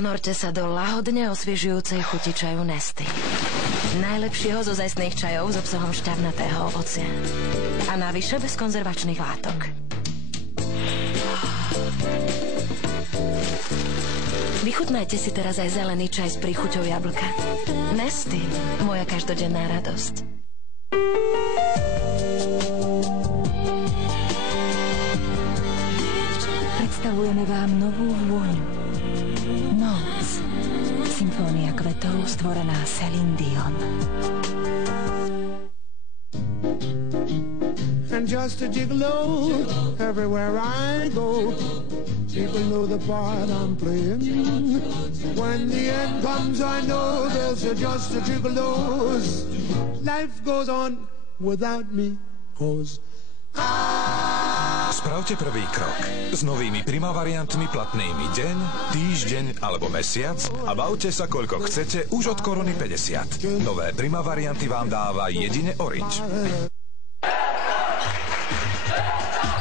Ponorte sa do lahodne osviežujúcej chuti čaju Nesty. Najlepšieho zo zajstných čajov s obsahom šťavnatého ovocia. A navyše bez konzervačných látok. Vychutnajte si teraz aj zelený čaj s príchuťou jablka. Nesty, moja každodenná radosť. Predstavujeme vám novú vôňu. Noc. Symfónia kvetov stvorená Céline Dion. And just a gigolo everywhere I go. People know the part I'm playing. When the end comes, I know there's just a gigolos. Life goes on without me, 'cause Spravte prvý krok s novými Prima variantmi platnými deň, týždeň alebo mesiac a bavte sa koľko chcete už od koruny 50. Nové Prima varianty vám dáva jedine Orange.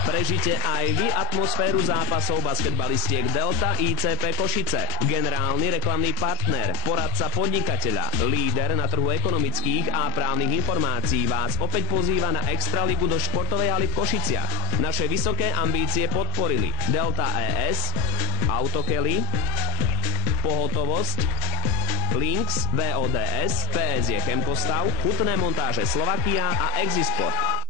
Prežite aj vy atmosféru zápasov basketbalistiek Delta ICP Košice. Generálny reklamný partner, poradca podnikateľa, líder na trhu ekonomických a právnych informácií vás opäť pozýva na Extraligu do športovej haly v Košiciach. Naše vysoké ambície podporili Delta ES, Autokely, Pohotovosť, Lynx, VODS, PSG Chempostav, Hutné montáže Slovakia a Exisport.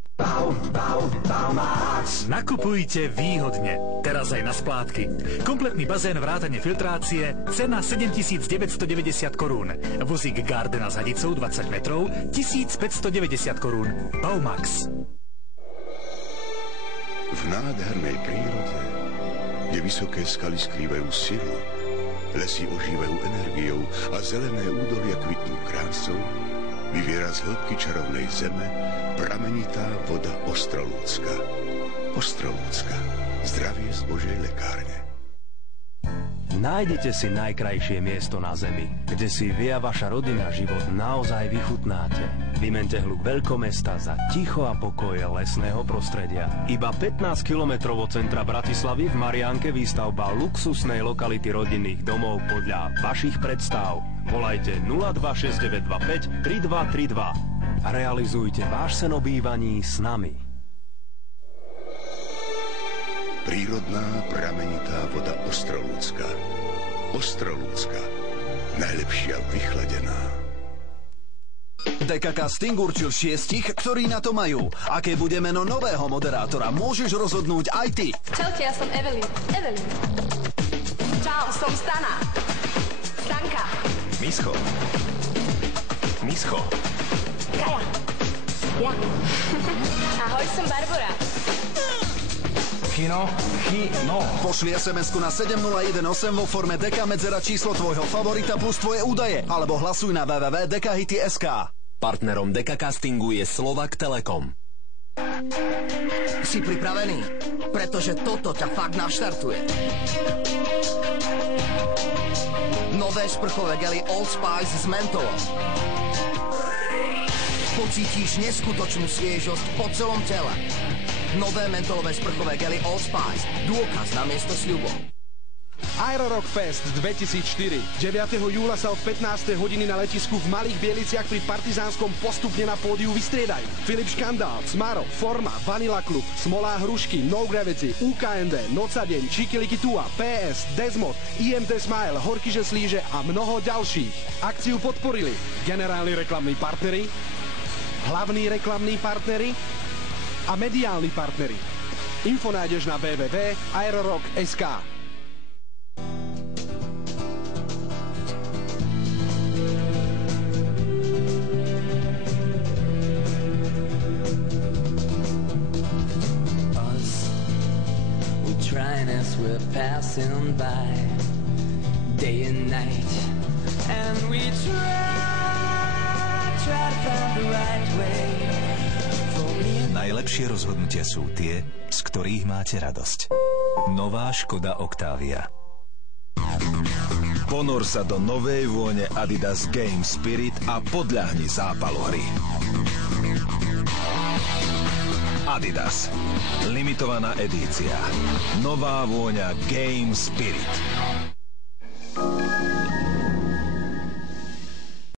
Nakupujte výhodne. Teraz aj na splátky. Kompletný bazén vrátane filtrácie, cena 7 990 korún. Vozík Gardena s hadicou 20 metrov, 1590 korún. Baumax. V nádhernej prírode, kde vysoké skaly skrývajú silu, lesy ožívajú energiou a zelené údolia kvitnú krásou, vyviera z hĺbky čarovnej zeme pramenitá voda Ostrolúcka. Ostrolúcka. Zdravie z Božej lekárne. Nájdete si najkrajšie miesto na zemi, kde si vy a vaša rodina život naozaj vychutnáte. Vymente hluk veľkomesta za ticho a pokoje lesného prostredia. Iba 15 kilometrov od centra Bratislavy v Mariánke výstavba luxusnej lokality rodinných domov podľa vašich predstav. Volajte 026925 3232 a realizujte váš sen o bývaní s nami. Prírodná pramenitá voda Ostrolúcka. Ostrolúcka. Najlepšia vychladená. DK Casting určil 6, ktorí na to majú. Aké bude meno nového moderátora, môžeš rozhodnúť aj ty. Čaute, ja som Evelyn. Čau, som Stana. Stanka. Mischo. Kaja. Ja. Ahoj, som Barbora. Chino. Pošli SMS-ku na 7018 vo forme DK medzera číslo tvojho favorita plus tvoje údaje, alebo hlasuj na www.dekahity.sk. Partnerom DK Castingu je Slovak Telekom. Si pripravený? Pretože toto ťa fakt naštartuje. Nové sprchové gely Old Spice s mentolom. Pocítiš neskutočnú sviežosť po celom tele. Nové mentolové sprchové gely Old Spice. Dôkaz namiesto sľubov. Aerorock Fest 2004. 9. júla sa od 15. hodiny na letisku v Malých Bieliciach pri Partizánskom postupne na pódiu vystriedajú Filip Škandál, Smaro, Forma, Vanilla Club, Smolá Hrušky, No Gravity, UKND, Nocadeň, Čikiliky Tua, PS, Desmod, IMT Smile, Horkyže Slíže a mnoho ďalších. Akciu podporili generálni reklamní partneri, hlavní reklamní partneri a mediálni partneri. Info nájdeš na www.aerorock.sk. We're passing by day and night, and we try to find the right way. Najlepšie rozhodnutia sú tie, z ktorých máte radosť. Nová Škoda Octavia. Ponor sa do novej vône Adidas Game Spirit a podľahni zápalu hry. Adidas. Limitovaná edícia. Nová vôňa Game Spirit.